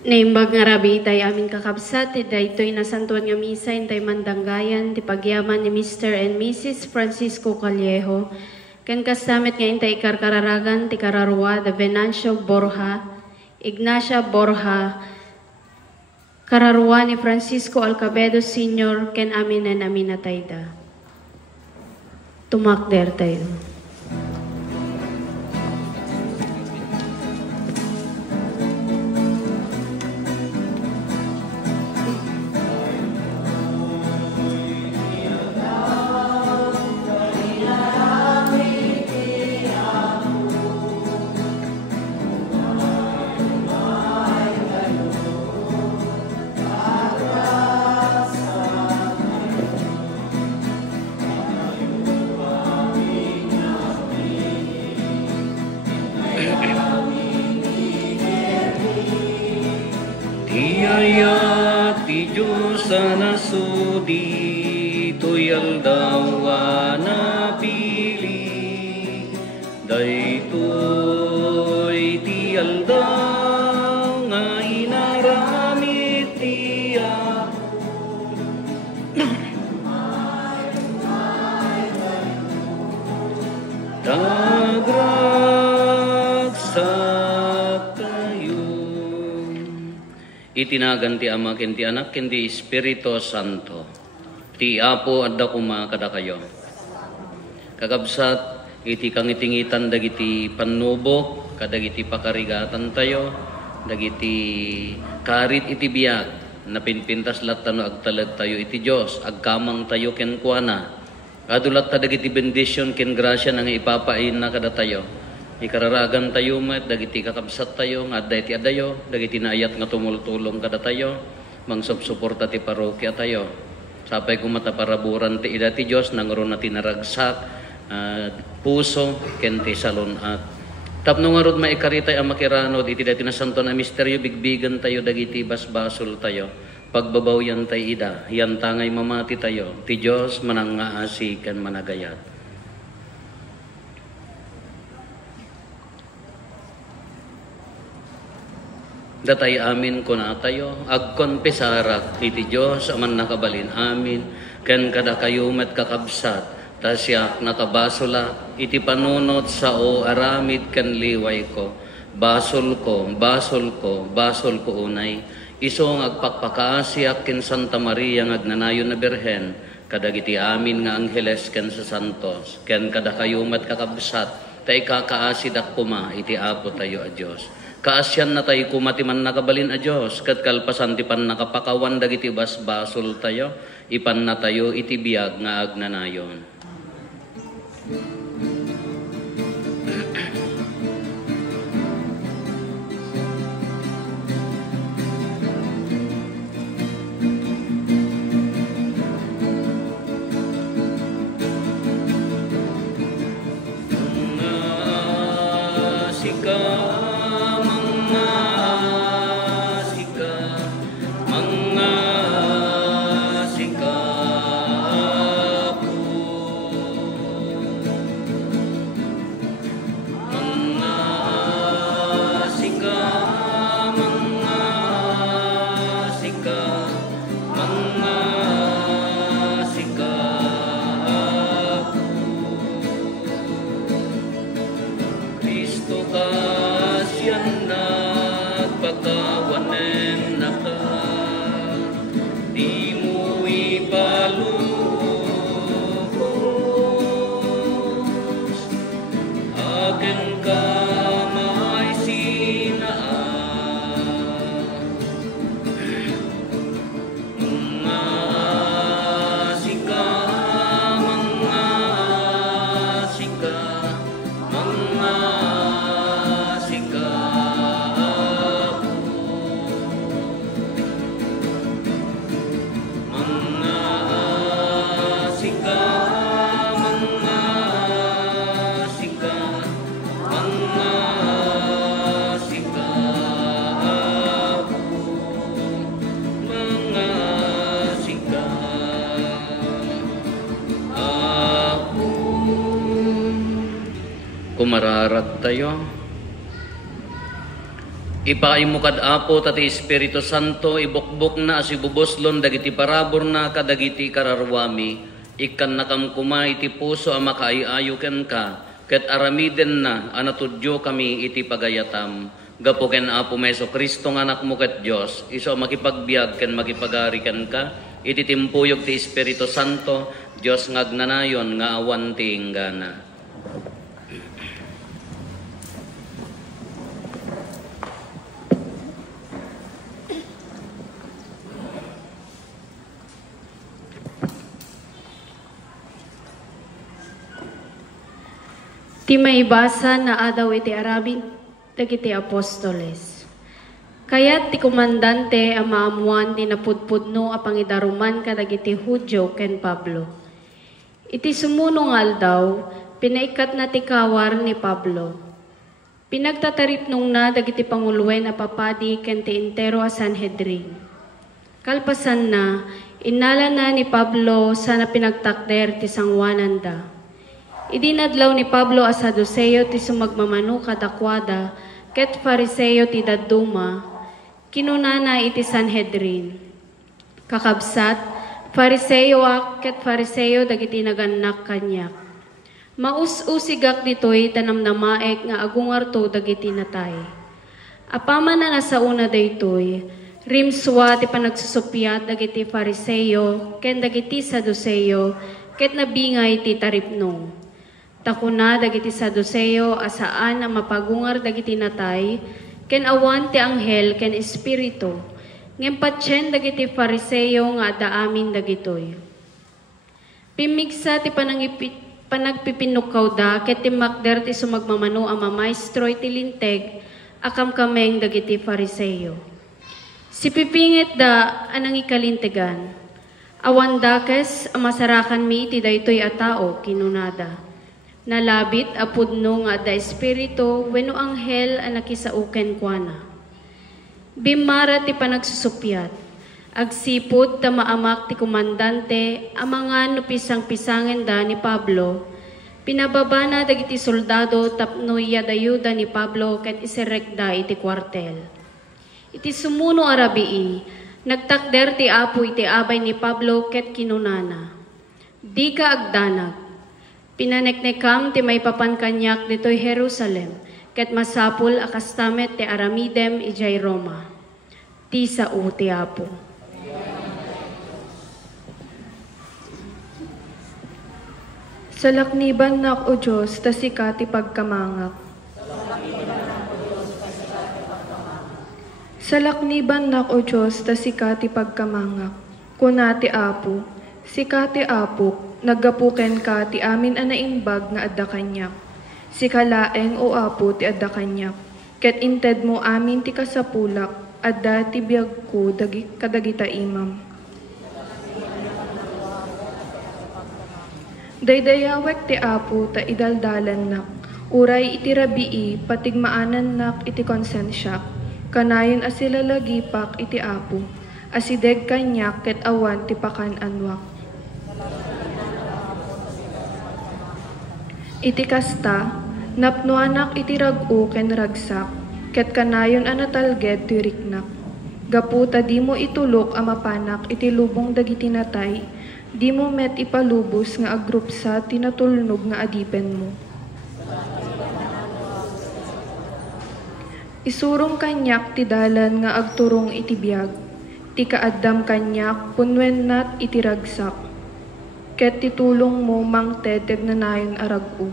Naimbag nga rabi itay amin kakabsat, daytoy nasantuan nga misa, intay mandanggayan, ti pagyaman ni Mr. and Mrs. Francisco Callejo, ken kasamit nga intay karkararagan, ti kararwa, the Venancio Borja, Ignacia Borja, kararwa ni Francisco Alcabedo Sr., ken amin na namin natayda. Tumakder tayo. Itinagan ti Ama ken ti Anak ken ti Espiritu Santo. Ti Apo adda kuma kada kayo. Kakabsat iti kangitingitan dagiti pannubo kadagiti pakarigatan tayo dagiti karit iti biag napinpintas lattano agtalag tayo iti Dios agkamang tayo ken kuana. Kadulat ta dagiti bendition ken grasya nga ipapain na kada tayo. Ikararagan tayo met, dagiti kakabsat tayo, nga adda iti adayo, dagiti naayat nga tumultulong kada tayo, mangsubsuporta ti parokya tayo. Sapay kumataparaburan ti ida ti Diyos, nanguron na tinaragsak, puso, ken ti salunat. Tapno nga rod maikaritay ang makiranod, iti dati na santo na misteryo, bigbigan tayo, dagiti basbasol tayo. Pagbabaw yan tayo ida, yan tangay mamati tayo, ti Diyos manangaasi ken managayat. Datay amin ko na tayo, agkonpesarak iti Diyos aman nakabalin amin, ken kada kayo met kakabsat, tasyak nakabasula, iti panunot sa o aramid ken liway ko, basol ko, basol ko, basol ko unay, isong agpakpakaasyak ken Santa Maria ngagnanayon na Birhen, kadagiti amin nga angheles ken sa santos, ken kada kayo met kakabsat, tay kakaasid kuma iti Apo tayo a Diyos. Kaasyan na tayo kumatiman nakabalin a Diyos, kat kalpasan ti pan nakapakawan dagiti basbasol tayo, ipan na tayo iti biyag nga agnanayon. Kumararat tayo. Ipaimo kad Apo tati Espiritu Santo ibukbok na as ibuboslon dagiti parabor na kadagiti kararwami ikan nakamkuma iti puso ang makaiayo ken ka ket aramiden na anatudyo kami iti pagayatam gapo ken Apo Meso Kristo nga anak mo ket Dios iso makipagbiag ken makipagari ken ka iti timpuyog ti Espiritu Santo Dios ngagnanayon nga awan ti inggana. Ti maibasa na adaw iti arabin dagiti apostoles. Kaya't ti komandante ang maamuan ti napudpudno a pangidaruman kadagiti Hudyo ken Pablo. Iti sumunong aldaw, pinaikat na ti kawar ni Pablo. Pinagtataripnong na dagiti panguluwen a papadi ken ti entero a Sanhedrin. Kalpasan na, inala na ni Pablo sana pinagtakder ti sangwananda. Idinadlaw ni Pablo a Saduceo ti sumagmamano kadakwada ket Fariseo ti dadduma kinunana iti Sanhedrin. Kakabsat Fariseo ket Fariseo dagiti nagannak kanyak. Maus-usigak ditoy tanamnamaek nga agungarto dagiti natay. Apaman na nasa una daytoy rimswa ti panagsusupyat dagiti Fariseo ken dagiti Saduceo ket nabingay ti taripnong. Takuna dagiti Saduceo asaan ang mapagungar dagiti natay ken awan ti anghel ken espiritu ngem patyen dagiti Fariseo nga daamin dagitoy. Pimigsa ti panagpipinukaw da ket ti makder ti sumagmamano a mamaestro iti linteg akam kameng dagiti Fariseo. Si pipingit da anang ikalintegan awan dakes a masarakan mi iti daytoy a tao kinunada. Nalabit apudno nga da espiritu wenno anghel a nakisauken kuana. Bimara ti panagsusupyat. Agsipud ta maamak ti komandante amangan no pisang-pisangen da ni Pablo. Pinababana dagiti soldado tapno yadayuda ni Pablo ket iserekda iti kwartel. Iti sumuno arabii nagtakder ti Apo iti abay ni Pablo ket kinunana. Di ka agdanag. Pinaneknekam ti may papankanyak ditoy Jerusalem, ket masapul akastamet ti aramidem ijay Roma. Ti sao ti Apo. Salakniban nak o Diyos, tasika ti pagkamangak. Salakniban nak o Diyos, tasika ti pagkamangak. Kuna ti Apo, sika ti Apo, naggapuken ka ti amin anaimbag nga adda kanyak. Si kalaeng o Apo ti adda kanyak. Ket inted mo amin ti kasapulak adda ti biyag ko kadagita imam. Daydayawek ti Apo ta idaldalan nak. Uray iti rabii patigmaanan nak iti konsensyak. Kanayon asilalagipak iti Apo. Asideg kanyak ket awan ti pakananwak. Iti kasta, napnuanak iti rag-u ken ragsak, ket kanayon anatalged ti riknak. Gaputa di mo itulok a mapanak iti lubong dagiti natay, di mo met ipalubos nga agrupsa tinatulnog nga adipen mo. Isurong kanyak ti dalan nga agturong iti biag, ti kaaddam kanyak punwen nat iti ragsak. Ket titulong mo mang teteg na nayon arag-u.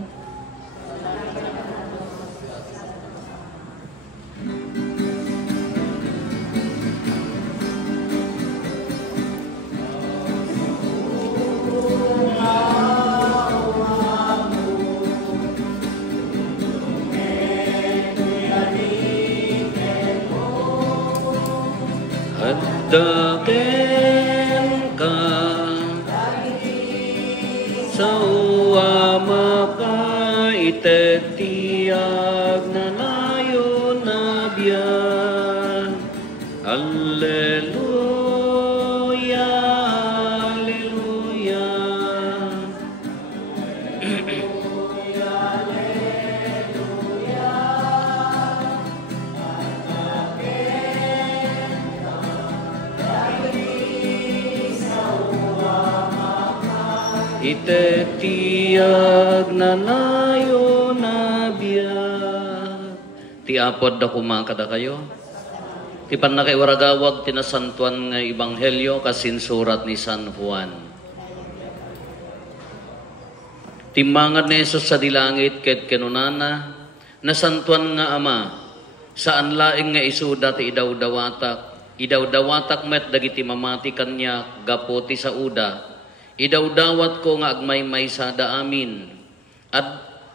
Addaken ka sa uwa makaitetiag na nayon na biyan. Alleluia, alleluia. Itetiyag na nayo na biyak. Ti apod da kumakada kayo. Ti panakaiwaragawag tinasantuan nga Ebanghelyo kasinsurat ni San Juan. Timmangan ni Jesus sa dilangit ket kenunana, nasantuan nga Ama, saan laing nga isuda ti idawdawatak met dagiti mamati kanya gapo ti sauda, idawdawat ko nga agmaymay sada amin,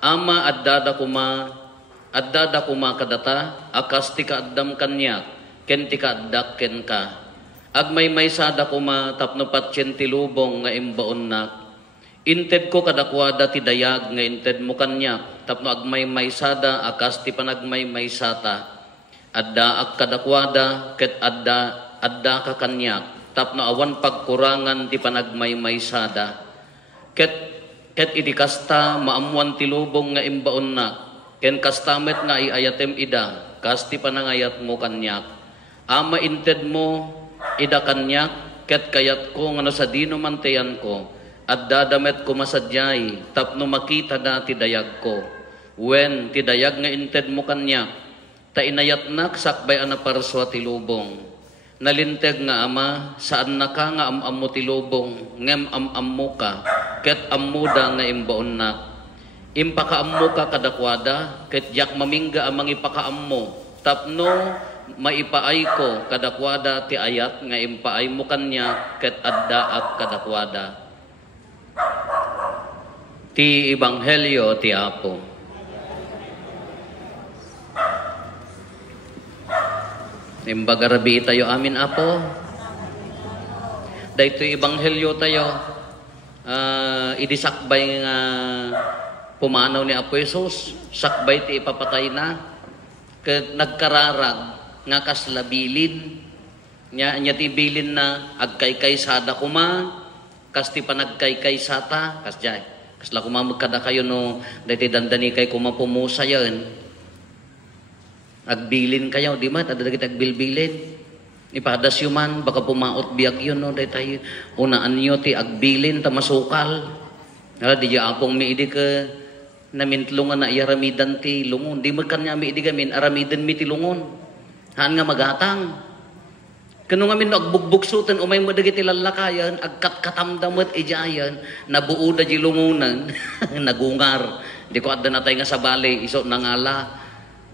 Ama addada kuma kadata, akas ti kaaddam kanya, ken ti kaaddak ken ka, agmaymay sada kuma tapno patyen ti lubong nga imbaon nak, inted ko kadakwada ti dayag nga inted mo kanyak, tapno agmaymay sada akas ti panagmaymay sata. Adda ak kadakwada ket adda ka kanyak, tapno awan pagkurangan ti panagmaymay sada. Ket iti kasta maamuan ti lubong nga imbaon na, ken kastamet nga iayatem ida, kas ti panangayat mo kanyak. Ama inted mo ida kanyak, ket kayat ko ngano sa dino mantayan ko, at dadamet ko masadyay, tapno makita na ti dayag ko. Wen ti dayag nga inted mo kanyak, ta inayatnak sakbay ana parswa ti lubong. Nalinteg nga Ama, saan na ka nga amam mo ti lubong, ngem amam mo ka, ket ammuda nga imbaon nak. Impakaam mo ka kadakwada, ket yak mamingga amang ipakaam mo, tapno maipaay ko kadakwada ti ayat nga impaay mo kanya, ket adda ak kadakwada. Ti Ebanghelyo ti Apo. Imbagarabi tayo amin Apo. Dahito Ebanghelyo tayo, idisakbay nga pumanaw ni Apo Jesus, sakbay ti ipapatay na, nagkararag nga kaslabilin, nya ti bilin na agkaykay sada kuma, kas ti panagkaykay sata, kas jay. Kasla kumamag kada kayo no, dahiti dandani kay kumapumusa yan. Agbilin kayo, di ba? Tada kita agbilbilin. Ipadas yuman, baka pumaot biyak yun, no? Dahil tayo, unaan nyo, ti agbilin, tamasukal. Di apong miidi ka, namintlungan na iaramidan ti lungon. Di mo kanya miidi gamin, aramidan mi ti lungon. Haan nga magatang. Kano nga min no, agbugbuksutan, umay mo dagiti lalakayan, agkat-katamdamot ijayan, nabuo da di lungunan, nagungar. Di ko adda na tayo nga sa bali, iso nangala.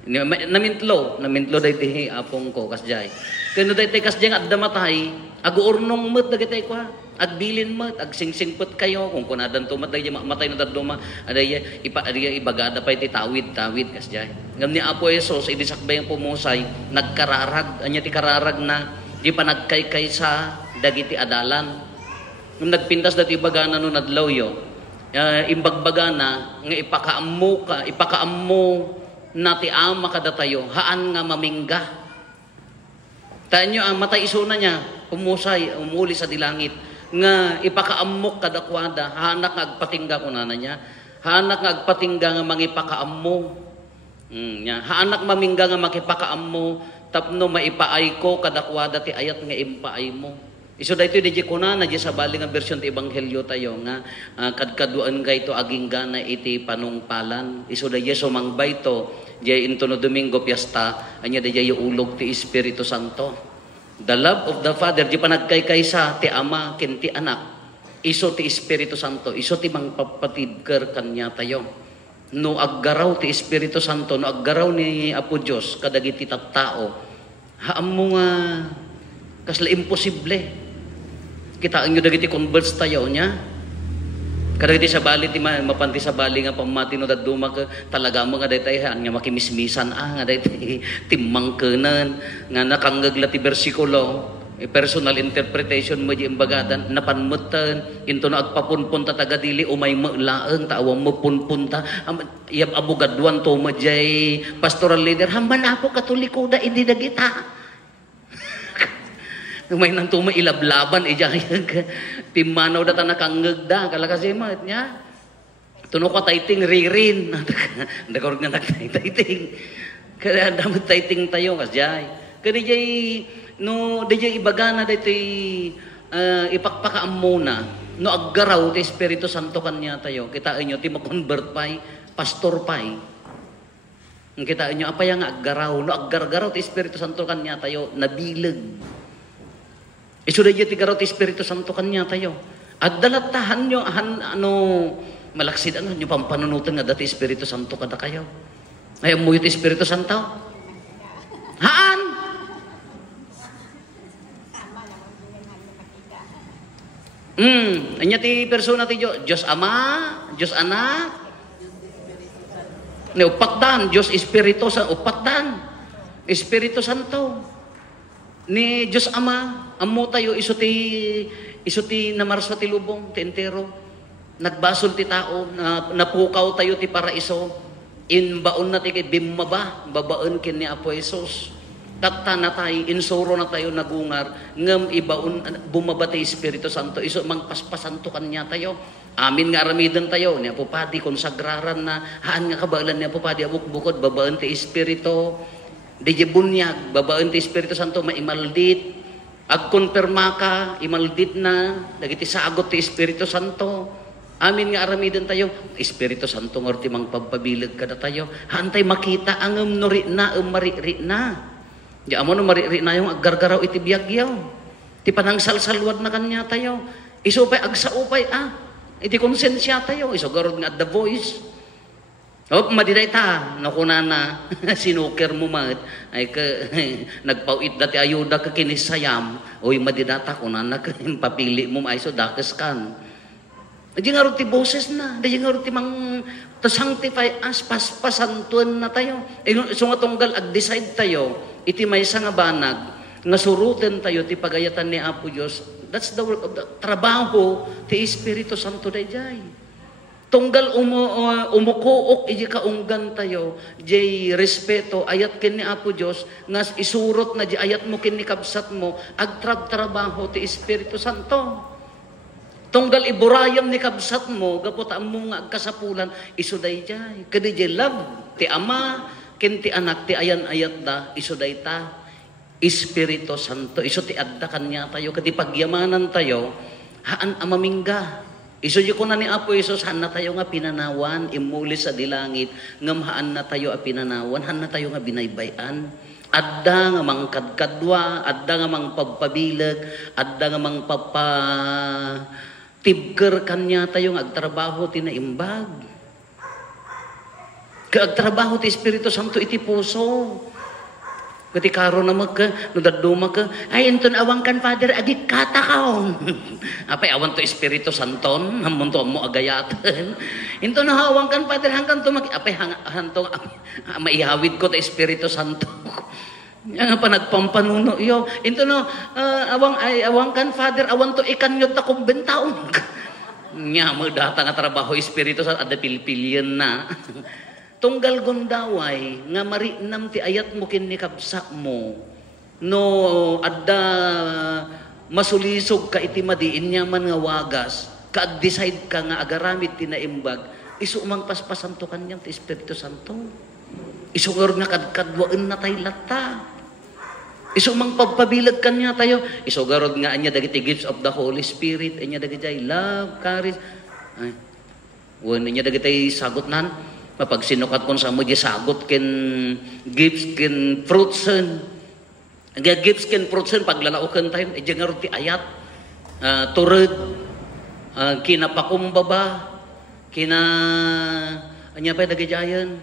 Namintlo dahi ti apong ko kasjay. Kano dahi ti kasjay adda matay, aguurnong met dagiti ko, agbilin met, agsingsingpet kayo kung kunadan tumat dahi matay na daduma, aday ibagada pa iti tawid kasjay. Ngam ni Apo Jesus idisakbay ang pumusay, nagkararag, anya ti kararag na di pa nagkaykay sa dagiti adalan. Nung nagpintas dati ibagana no nadlaw yo, imbagbagana nga ipakaammo nati Ama kadatayo, haan nga mamingga. Taan nyo, ang matay iso na niya, pumusay, umuli sa dilangit, nga ipakaamok kadakwada, hanak nga agpatingga ko na niya, hanak nga agpatingga nga mangipakaammo, hanak mamingga nga makipakaammo, tapno maipaay ko kadakwada ti ayat nga impaay mo. Iso dayto di kuna na di sa bali nga bersyon ti Ebanghelyo tayo nga kadkaduan gayto aging gana iti panungpalan. Iso dayi sumangbay to di into no Domingo Piesta anya di ulog ti Espiritu Santo. The love of the Father di panagkaykaysa ti Ama ken ti Anak. Iso ti Espiritu Santo, iso ti mangpapatid ker kanya tayo. No aggaraw ti Espiritu Santo, no aggaraw ni Apo Dios kadagiti tattao. Haam nga kasla imposible. Kita nyo dagiti converts tayo niya. Kadagiti sa bali, mapanti sa bali nga pamati no daduma ka, talaga mo nga daytay nga makimismisan nga daytay timmang kenan, nga nakanggagla ti bersikulo, personal interpretation mo di imbagadan, napanmutan, into na agpapunpunta tagadili, umay maulaang, taawang mo punpunta, iyab abugadwan to mo jay pastoral leader, hamban ako katoliko da, hindi dagita. May nang tuma ilablaban ijayan ka pimanaw data nakanggagda kalakasi mat niya tuno ko taiting ririn ndagor nga nagtaiting kaya damat taiting tayo kasjay kani jay no dijay ibagana daytoy ipakpakaam muna no aggaraw ti Espiritu Santo kanya tayo. Kitaan nyo, ti makonvert pa'y, pastor pa'y. Kitaan nyo, apaya nga aggaraw. No aggargaraw ti Espiritu Santo kanya tayo, nabilag. Isuday ti garaw ti Espiritu Santo kanya tayo. At dalatahan nyo, malaksid nyo pampanunutan nga dati Espiritu Santo kada kayo. Ay, amuyo ti Espiritu Santo? Haan? Anya ti persona ti Diyos Ama, Diyos Anak, ni upatdan, Diyos Espiritu Santo, upatdan, Espiritu Santo, ni Diyos Ama, amo tayo, iso ti namarso ti lubong, ti entero, nagbasol ti tao, napukaw tayo ti paraiso, inbaon na ti kay bimaba, babaon kin ni Apo Jesus. Tatta na tayo, insuro na tayo nagungar, ngam ibaon, bumaba ti Espiritu Santo, iso mangpaspasanto kanya tayo. Amin nga aramidan tayo, ni Apo Padi, konsagraran na, haan nga kabalan ni Apo Padi, abuk-bukod, babaan ti Espiritu, di bunyag, babaan ti Espiritu Santo, maimaldit, agkonperma ka, imaldit na, dagiti sagot ti Espiritu Santo. Amin nga aramidan tayo, Espiritu Santo nga ti mang pagpabilag kada tayo, hantay makita ang nuri na, mariri na. Di amo no mariri na yung aggargaraw iti biyagyaw. Ti panangsalsalwad na kanya tayo. Isupay agsaupay iti konsensya tayo. Isugarod nga The Voice. Madiday ta, nakunana, sinuker mo mat, ay nagpauit dati ayuda ka kinisayam, oy madidata kunana ka, papili mo ay so dakas kan. Di nga ti boses na, di nga ti mang to sanctify us, paspasantuan na tayo. So nga tunggal ag-decide tayo, iti may nga banag, nga surutin tayo, ti pagayatan ni Apo Diyos, that's the work of the trabaho, ti Espiritu Santo dayjay. Tunggal umukuok, iji kaunggan tayo, jay respeto, ayat kin ni Apo Diyos, nga isurot na di ayat mo kin ni kabsat mo, agtrab-trabaho ti Espiritu Santo. Tunggal iburayam ni kabsat mo, gaputaan mo nga agkasapulan, isuday jay. Kadi jay love, ti Ama, kin ti Anak, ti ayan-ayat da, isuday ta, Espiritu Santo. Isu ti adda kanya tayo, kadi pagyamanan tayo, haan amamingga. Isu ko na ni Apo Jesus, haan na tayo nga pinanawan, imuli sa dilangit, ngam haan na tayo a pinanawan, haan na tayo nga binaybayan. Adda nga mang kadkadwa, adda nga mang pagpabilag, adda nga mang tibker kanya tayo nga agtrabaho tinaimbag. Kaagtrabaho ti Espiritu Santo iti puso. Kati karo na magka, nudaduma ka, ay inton awang kan Father, agik katakaon. Apay awan to Espiritu Santon, namun to mo agayatan. Inton na awang kan Father, hanggang to apay hantong, maihawid ko to Espiritu Santo. Yang pa nagpampanuno yo. Into no awang kan Father awan to ikanyot ta kumbentaon. Nya magdata nga trabaho Espiritu sa ada pilpilyan na. Tunggal gondaway nga marinam ti ayat mo kin ni kabsa mo. No adda masulisog ka iti madiin nya man nga wagas. Kaag-decide ka nga agaramid ti naimbag. Isu mang paspasanto kanyang ti Espiritu Santo. Isugor nga kadkadwaan na tayo lata. Isu mang pagpabilag kanya tayo. Isugarod nga anya dagiti gifts of the Holy Spirit. Anya dagiti love, courage. Ay, anya dagiti sagot nan. Mapagsinukat kon sa mo di sagot ken gifts ken fruitsen. Aga gifts ken fruitsen paglalauken tayo. Anya nga ti ayat. Turod. Kinapakumbaba. Anya pa dagiti ayan.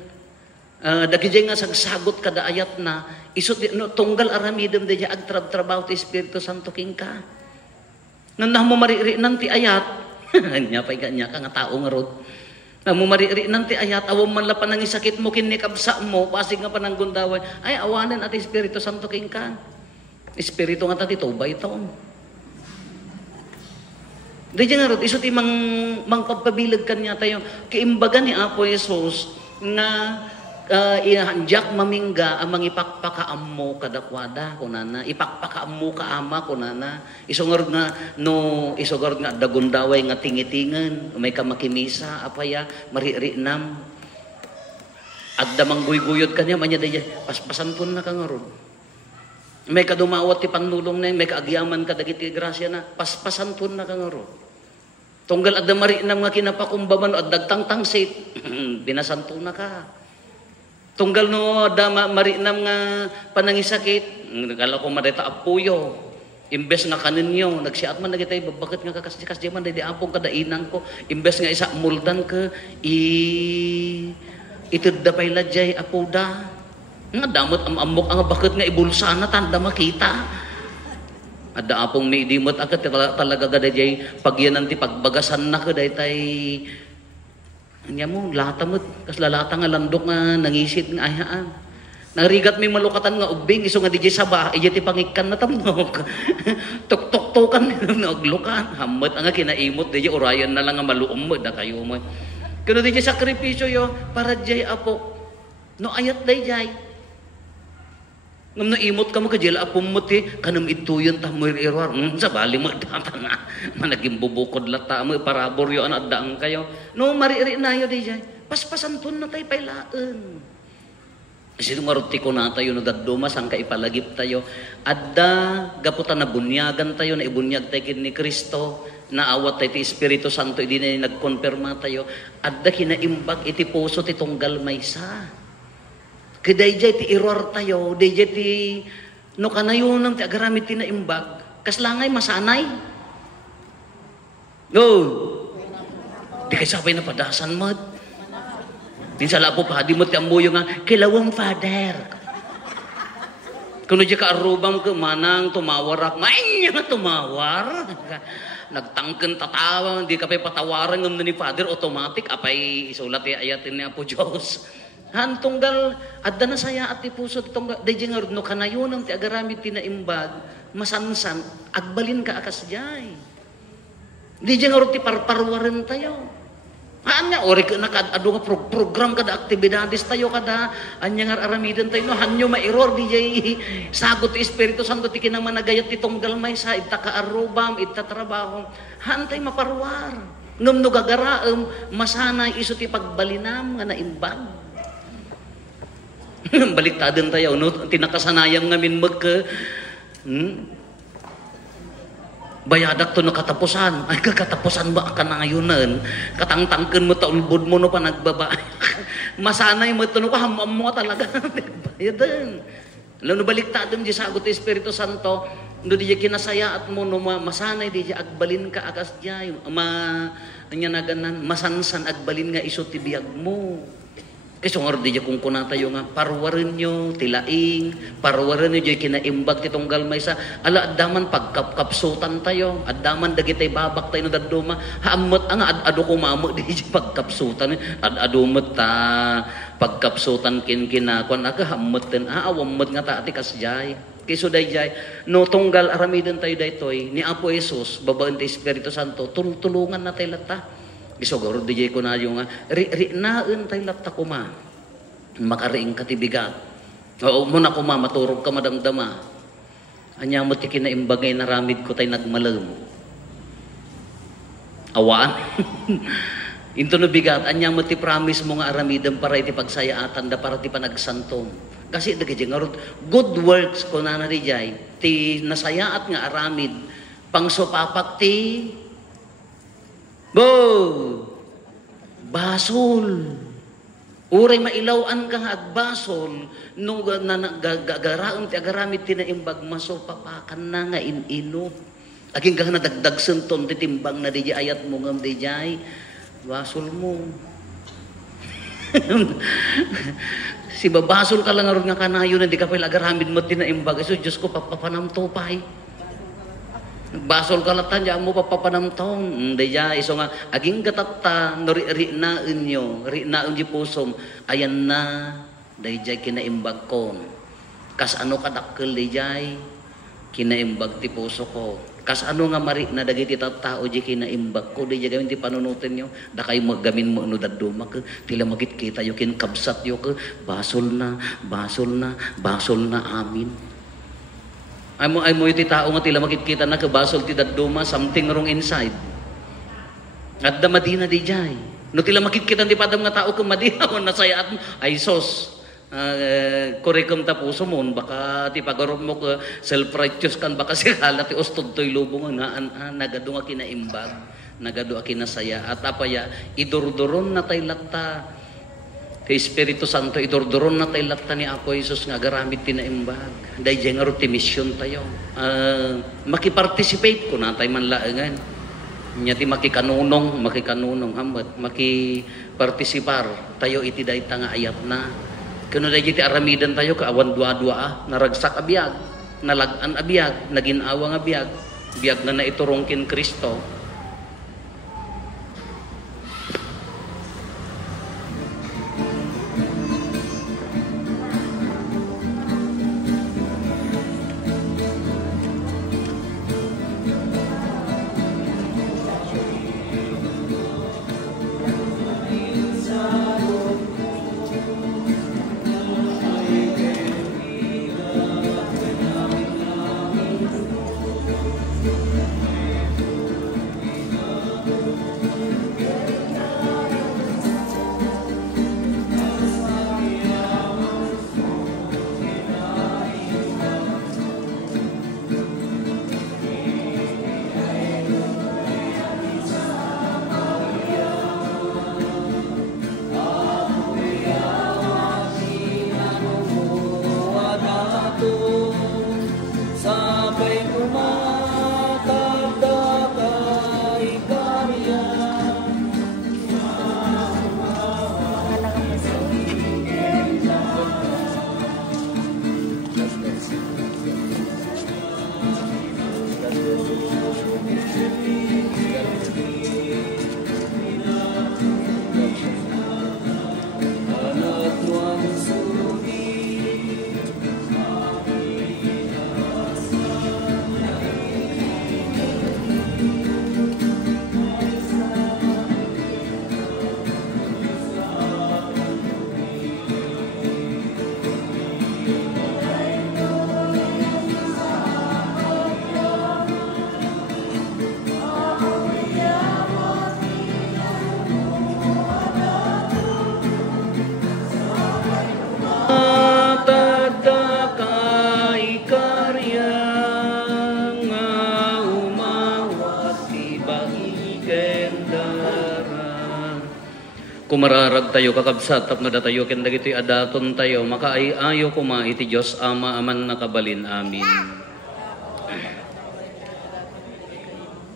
Dagiti nga sagsagot kada ayat na isut no, tunggal aramidem dayjay agtrabaho ti Espiritu Santo king ka. Nang mo mariri nan ti ayat, nya pay kanya ka nga tao nga rod. Nang mo mariri nan ti ayat, awom man la panang isakit mo kin ni kabsa mo, pasig nga panang gundaway, ay awanen at Espiritu Santo king ka. Espiritu nga ti tubay taon. Dayjay nga rod isut mang pagpabilag kanya tayo kiimbaga ni Apo Jesus nga ihanjak mamingga amang ipakpakaam mo kadakwada kunana ipakpakaam mo kaama kunana isungor nga dagundaway nga tingitingan may kamakimisa apaya maririnam adda mangguyguyod kanya manya dayay paspasan pun na kangarod may kadumawat ti panulong na may kaagyaman kadagiti grasya na paspasan pun na kangarod Tunggal adda marinam nga kinapakumbaman o dagtang tangsit, binasanto na ka. Tunggal no adda marinam nga panangisakit, kala ko madayta apuyo. Imbes nga kaninyo, nagsiat man nagitay bakit nga kakas di man di apong kadainang ko. Imbes nga isa muldan ka itudda pay ladjay apuda. Nga damot amok ang bakit nga ibulsa na tanda makita. Adda apong may dimot akat talaga gadayay pagyanan ti pagbagasan na ka daytay anya mo latamot kas lalata nga landok nga nangisit nga ayaan. Narigat may malukatan nga ubing iso nga DJ saba iya ti pangikan na tamnog. Tok-tok-tokan naglukan hamot nga kinaimot DJ orayan na lang nga maluom mo da kayo mo. Kuno DJ sakripisyo yo para jay apo. No ayat dayjay. Ngam na imot ka mo ka jela apom mo ti kanam ituyon ta mo irwar sa bali mo data na managing bubukod lata mo parabor yo an addaang kayo no mariri na yo DJ paspasan tun na tay pailaan. Kasi maruti ko na tayo no daduma sang kaipalagip tayo adda gaputan na bunyagan tayo na ibunyag tayo ni Kristo na awat tayo ti Espiritu Santo idi na nagkonfirma tayo adda kinaimbag iti puso ti tunggal maysa. Kadayjay ti error tayo, dayjay ti no kanayunan ti agaramid ti naimbag, kaslangay masanay. Go. Di kay sabay na padasan mo. Minsan lapo pa di mo ti amuyo nga kilawang father. Kuno di ka arubam ka manang tumawarak, main nga tumawar. Nagtangken tatawa, di ka pay patawaran ngam ni father automatic apay isulat ti ayatin ni Apo Dios. Han tunggal adda na saya at ti puso tunggal dayjay nga no kanayunan ti agaramid ti naimbag masansan agbalin ka akas jay. Dayjay nga ti parparwaran tayo. Anya ori ka na adu nga program kada aktibidades tayo kada anya nga aramiden tayo no hanyo ma-error dayjay sagot ti Espiritu Santo ti kinang managayat ti tunggal maysa itta ka arubam itta trabaho hantay maparwar. Ngem no gagaraem masanay isu ti pagbalinam nga naimbag. Baliktadan tayo, no? Tinakasanayang ngamin magka, bayadak to no katapusan. Ay, katapusan ba ka na ngayonan? Katangtangkan mo, taulbod mo no pa nagbaba. Masanay mo ito no ka, hamam mo talaga. Bayadan. Alam no, baliktadan di sagot ti Espiritu Santo, no di kinasaya at mo, no masanay di agbalin ka akas di, anya na ganan, masansan agbalin nga iso ti biyag mo. Kasi nga di kung kunatayo nga, parwarin nyo, tilaing, parwarin nyo, di kinaimbag ti tunggal maysa. Ala, addaman pagkapsutan tayo, addaman dagitay babak tayo no daduma, haamot, ado kumamo, di pagkapsutan, adumot ta, pagkapsutan kinakon, haamot din, awamot nga ta, ati kasjay. Kiso dayjay, no tunggal aramiden tayo daytoy, ni Apo Jesus, babaan ti Espiritu Santo, tulungan na tayo lata. Isogoro DJ ko na yung ri-naan tayo lapta ko ma. Makariing katibigat. Oo muna ko ma, maturog ka madamdama. Anya mo ti kinaimbagay na ramid ko tayo nagmalam. Awaan? Into no bigat, anya mo ti promise mo nga aramidam para iti pagsayaatan da para ti panagsantom. Kasi dagiti nga good works ko na narijay, ti nasayaat nga aramid, pangsopapak ti basol. Uray mailawan ka nga agbasol nung gagaraon ti agaramid tinaimbag maso papakan na nga inino. Aging kang nadagdag senton ti timbang na DJ ayat mo ngam DJ basol mo. Si babasol ka lang aron nga kanayo na di ka pala agaramid mo tinaimbag. So Diyos ko papapanamto pa basol kalatan ya mo papapanamtong daya iso nga aging gatatta no ri-naen nyo ri-naen di pusom ayan na dayjay kinaimbag ko kas ano kadakkel dayjay kinaimbag ti puso ko kas ano nga mari na dagiti tattao di kinaimbag ko dayjay gamin ti panunutin nyo da kay magamin mo no daduma ka tila magit kita yo kin kabsat yo ka basol na amin. Ay mo iti tao nga tila makikita na kabasol ti daduma something wrong inside. At da madina di jay. No tila makikita ti padam nga tao kung madina mo nasayat mo ay sos. Korekum ta puso mo baka ti pagarom mo ka self-righteous kan baka sikala ti ustod toy lubong nga nagadunga kinaimbag. nagado akinasaya at apaya idurduron na tay latta kay Espiritu Santo idurduron na tay latta ni Apo Jesus nga agaramid tinaimbag day nga ti mission tayo makiparticipate ko na tay manlaengan nya ti makikanunong hamat makipartisipar tayo iti dayta nga ayat na kuno day ti aramidan tayo kaawan dua-dua naragsak abiyag nalagan abiyag naginawa nga biyag na naiturong kin Kristo. Kumararag tayo kakabsat tapno da tayo ken dagiti adaton tayo makaayo kuma iti Dios Ama aman nakabalin amin.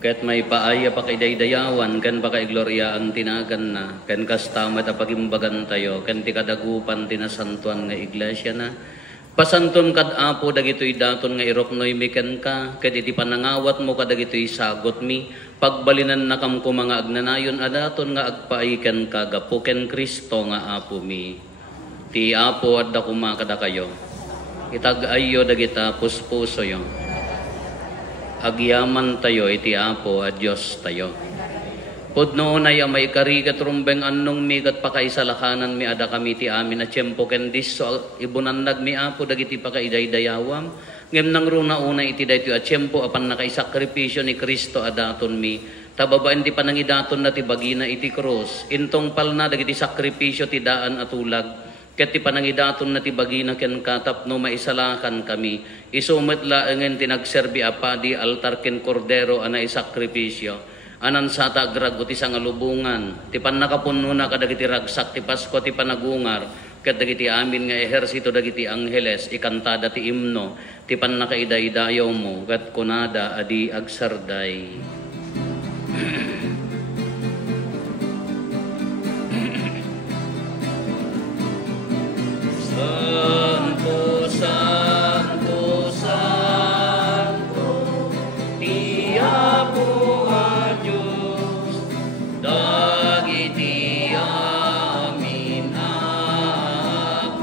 Ket may paaya pa kay daydayawan ken pa kay gloryaan tinagan na ken kastamad a pagimbagan tayo ken ti kadagupan tinasantuan nga iglesia na pasanton kad Apo dagitoy daton nga iroknoy miken ka ket iti panangawat mo kadagitoy sagot mi pagbalinan na kam ko mga agnanayon adaton nga agpaiken ka gapo ken Kristo nga Apo mi ti Apo adda kuma kada kayo itag-ayo dagita puspuso yo agyaman tayo iti Apo a Dios tayo pudno na ya may karigat rumbeng annong mi kat pakaisalakanan mi ada kami ti amin na tiyempo ken diso ibunandag mi Apo dagiti pakaidaydayawam ngem nang runa una iti daytoy a tiyempo apan nakaisakripisyo ni Kristo adaton mi tababaen ti panangidaton na ti bagina iti krus intong palna dagiti sakripisyo ti daan atulag ket ti panangidaton na ti bagina ken katapno maisalakan kami isumet laengen ti nagserbi a padi altar ken kordero a naisakripisyo anan sa tagrago ti sangalubungan ti pannakapunno na kadagiti ragsak ti Pasko ti panagungar ket dagiti amin nga ehersito dagiti angheles ikantada ti imno ti pannakaidaydayaw mo ket kunada adi agsarday. Santo, Santo, Santo, ti Apo a Diyos, dagiti amin aparswan,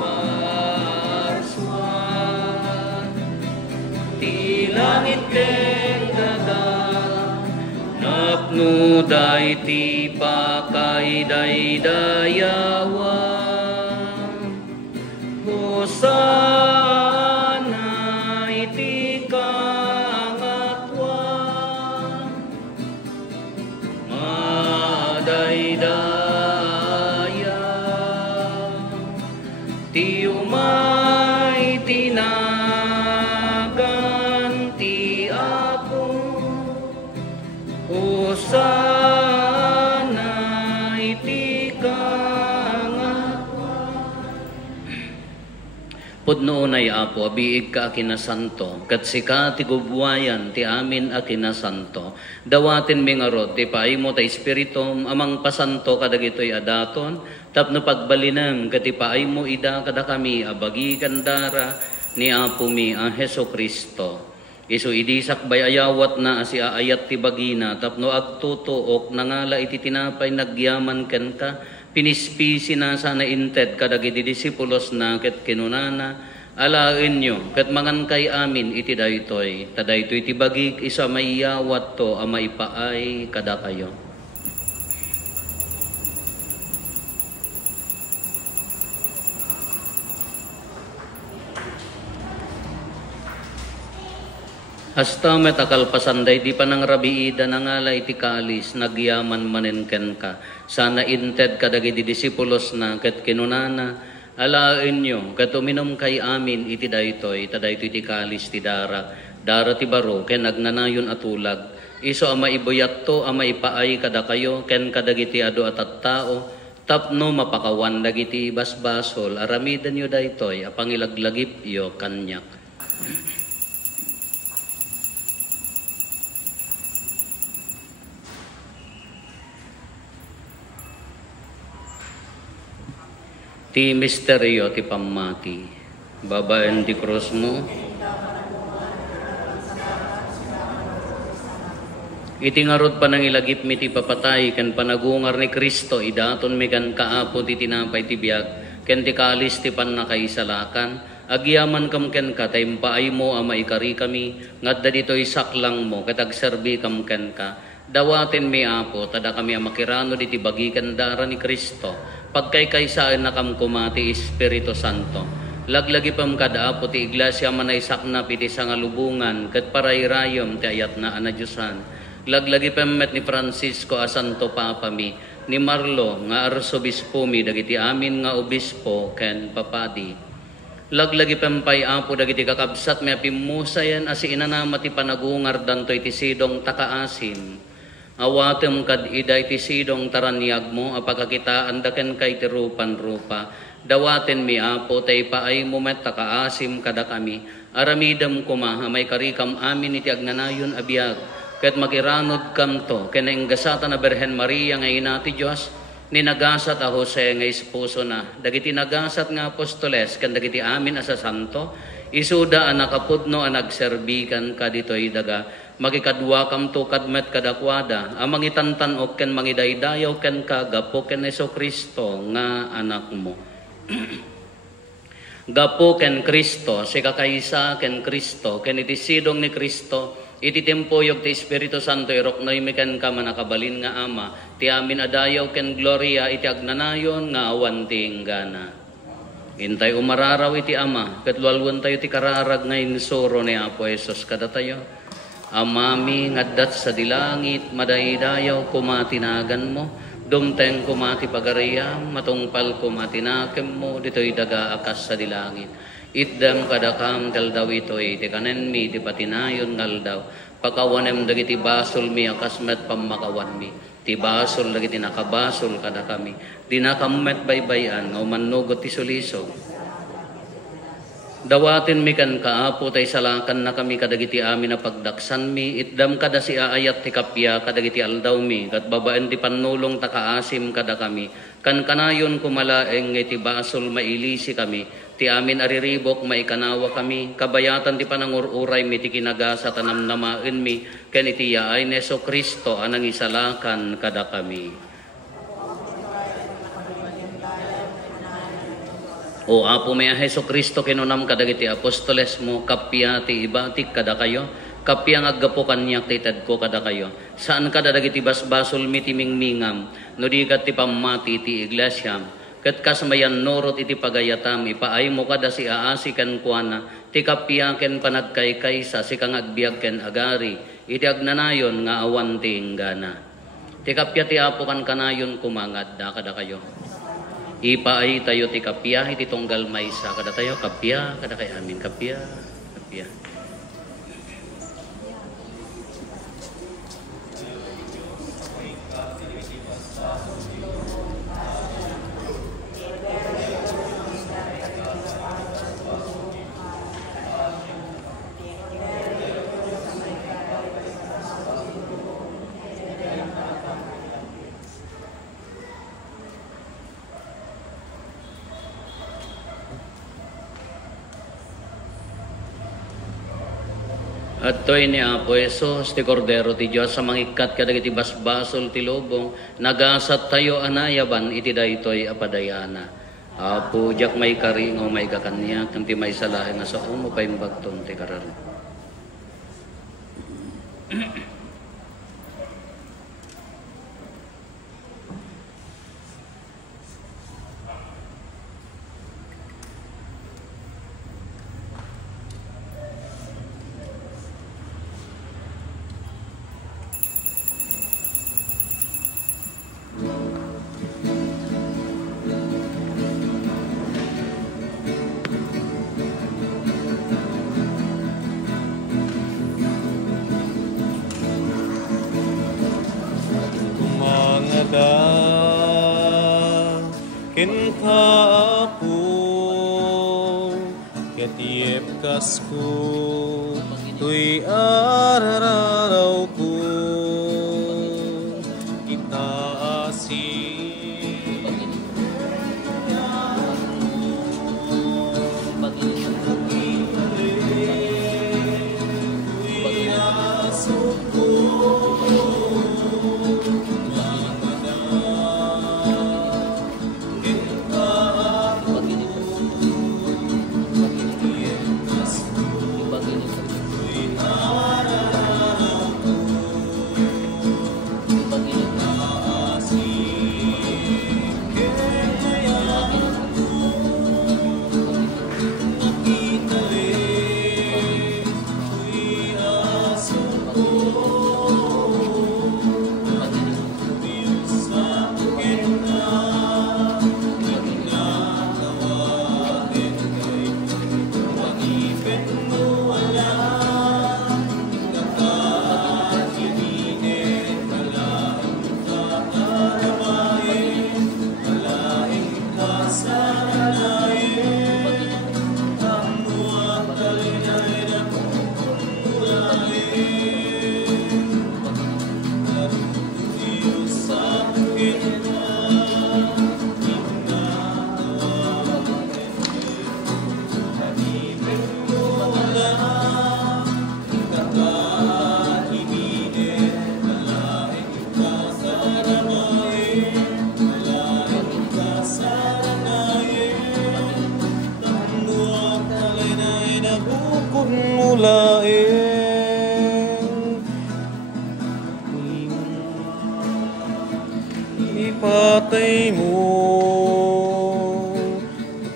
ti langit ken dagat, napno dayti pakaidaydayawam. Hosana iti kangatwa madaydaya ti umay tinagan ti Apo Hosana Pudno unay Apo, abiig ka akinasanto, kat sika ti gubwayan ti amin akinasanto. Dawatin mi nga rod, ti paaymo ta Espiritum, amang pasanto kadagitoy adaton, tapno pagbalinang kat ti paaymo ida kada kami, abagi kandara ni Apo mi ang Heso Kristo. Isu idisak bay ayawat na asi aayat ti bagina, tapno agtutuok nangala iti tinapay nagyaman ken ka, pinispisi na sana inted kadagiti disipulos na ket kinunana, alain nyo ket mangan kay amin iti daytoy, tadaytoy ti bagik isa mayawat to a maipaay kada kayo. Hasta met akalpasanday di pa nang rabiida nangala iti kalis nagyaman manenken ka. Sana inted kadagiti disipulos na ket kinunana alaen nyo ket uminom kay amin iti daytoy tadaytoy iti kalis ti dara ti baro ken agnanayon atulag. Iso ama ibuyat to ama ipaay kada kayo ken kadagiti adu at tao tapno mapakawan dagiti basbasol aramiden yo daytoy apangilaglagip yo kanyak. Ti misteryo ti pamati, babaen ti krus mo, iti ngarod panangilagip mi ti papatay, ken panagungar ni Kristo, idaton mi kan kaapo ti tinapay ti biag, ken ti kalis ti panakaisalakan, agyaman kam ken ka, taimpaay mo ama ikari kami, ngadda dito'y saklang mo, katagserbi kam ken ka, dawaten mi Apo, tada kami amakirano diti bagikan dara ni Kristo, pagkaykaysaan na kam kumati Espiritu Santo. Laglagi pam kada Apo ti iglesia manay saknap iti sangalubungan, ket parayrayom ti ayat na anadyosan. Laglagi pam met ni Francisco a Santo Papa mi, ni Marlo nga arsobispo mi, dagiti amin nga obispo ken papadi. Laglagi pam pay Apo dagiti kakabsat mi apimusayan asi inanama ti panagungar danto iti sidong takaasim. Awatem kad iday ti sidong taranyag mo, apakakitaan daken kay ti rupan-rupa. Dawaten mi Apo, tay paay mo met takaasim kada kami. Aramidam kuma, may karikam amin iti agnanayon abiyag. Ket makiranod kam to, kenenggasata na Berhen Maria nga ina ti Diyos, ninagasat a Jose nga esposo na. Dagiti nagasat nga apostoles, kan dagiti amin asa santo, isuda ang nakapudno ang nagserbikan ka dito'y daga. Makikadwa kam to kadmet kadakwada, amang itantanok ken mangidaydayaw ken kagapo ken Heso Kristo nga anak mo. Gapo ken Kristo, si kakaysa ken Kristo, ken iti sidong ni Kristo, iti tempoyog ti Espiritu Santo, iroknoy mi ken ka manakabalin nga ama, ti amin adayaw ken gloria, iti agnanayon nga awan ti inggana. Intay umararaw iti ama, ket lualwan tayo ti kararag nga insuro ni Apo Jesus kada tayo. Amami ngaddat sa dilangit, madaydayaw kumatinagan mo, dumteng kumati pagarayam, matungpal kumatinakem mo, dito'y daga akas sa dilangit. Iddam kadakam kaldaw ito'y, ti kanen mi, ti patinayon ngaldaw, pakawanem dagiti basol mi, akas met pamakawan mi, ti basol dagiti nakabasol kada kami, di nakamet baybayan, nga umanugot ti sulisog. Dawatin mi kan kaapo tay salakan na kami kadagiti amin na pagdaksan mi, itdam kada si aayat ti kapya kadagiti aldaw mi, kat babaen ti panulong takaasim kada kami, kan kanayon kumalaeng iti basol mailisi kami, ti amin ariribok maikanawa kami, kabayatan ti panangururay mi ti kinagasa tanamnamaen mi, ken iti yaay ni Heso Kristo anang isalakan kada kami. O Apo may Heso Kristo kinunam kadagiti apostoles mo, kapya ti ibatik kada kayo, kapya nga aggapo kanyak ti ko kada kayo. Saan kada dagiti basbasol mi ti mingmingam, no di kat ti pamati ti iglesia, ket kasmayan norot iti pagayatam, ipaay mo kada si aasi kan kuana, ti kapya ken panagkaykaysa, si kang agbiag ken agari, iti agnanayon nga awan ti inggana. Ti kapya ti Apo kan kanayon kumangad da kada kayo. Ipaay tayo ti kapya, iti tunggal maysa. Kada tayo kapya, kada kay amin kapya, kapya. At to'y ni Apo Esos, ti Kordero ti Diyos, sa mangikat kadagiti basbasol ti lobong, nagasat tayo anayaban, iti daytoy apadayana. Apo, jak may karingo, may kakanya, kanti may salahin nga sa umo pa yung bagton, ti kararo. Kinta Apo, ketiep kasku, tuy araraw ko, kita asin. Tuy asok ko, ipatay mo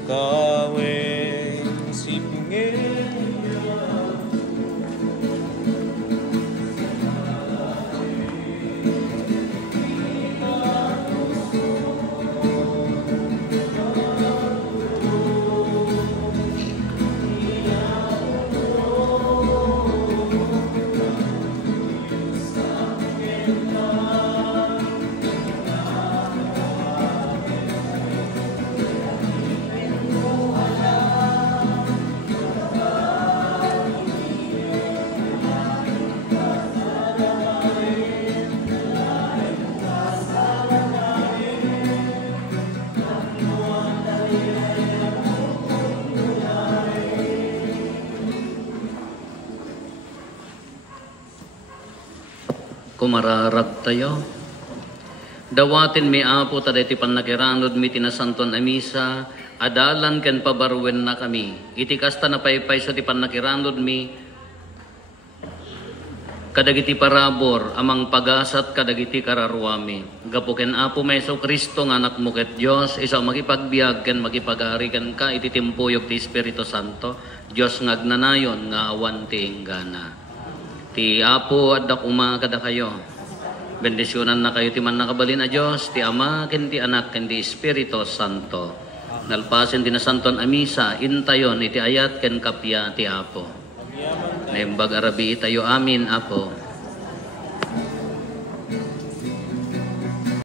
kaweng sipingin kumararag tayo. Dawatin mi Apo taday ti pannakiranod mi tinasanton amisa, adalan ken pabarwen na kami. Iti kasta na paypayso ti pannakiranod mi, kadagiti parabor, amang pagasat kadagiti kararwami. Gapo ken Apo Meso Kristo nga anak mo ket Dios, isa makipagbiag ken makipagari ken ka iti timpuyog ti Espiritu Santo, Dios ngagnanayon nga awan ti inggana. Ti Apo at dakuma kada kayo. Bendisyonan na kayo ti man nakabalin a Diyos, ti Ama, ken ti Anak, ken ti Espiritu Santo. Nalpasin ti nasanton amisa, intayon iti ayat ken kapya ti Apo. Naimbag arabi itayo amin, Apo.